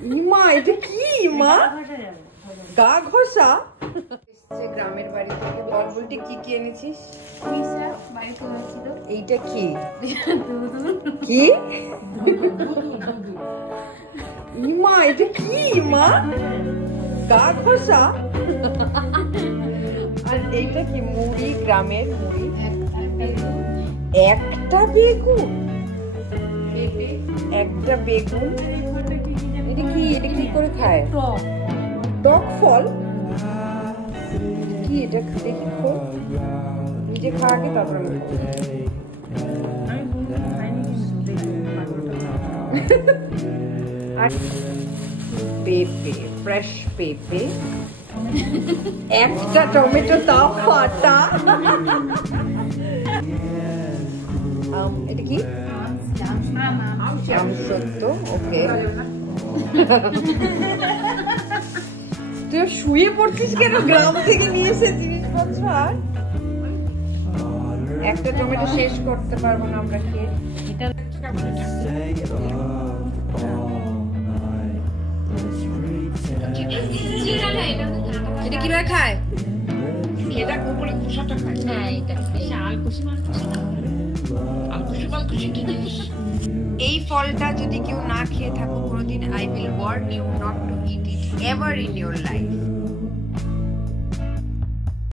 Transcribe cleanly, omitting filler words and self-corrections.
ইমা এটা কি মা? গা ঘষা? গ্রামের বাড়ি থেকে বল বলতে কি কি এনেছিস? এইটা কি কি ইমা এটা কি মা? গা ঘষা? আর এইটা কি? মুড়ি, গ্রামের মুড়ি। একটা বেগুন, একটা বেগুন। এটা কি? এটা কি করে খায়? টক ফল কি? এটা দেখি খো, নিজে খা আগে তারপর আমি আর পেঁপে, ফ্রেশ পেঁপে, একটা টমেটো তাও ফাটা। এটা কি? সত্য। ওকে, তুই শুয়ে পড়ছিস কেন? গ্রাম থেকে নিয়ে এসে জিনিসপত্র। আর একটা টমেটো শেষ করতে পারবো না আমরা খেয়ে। এটা কিভাবে খায়? এই ফলটা যদি কেউ না খেয়ে থাকো কোনোদিন, I will warn you not to eat it ever in your life.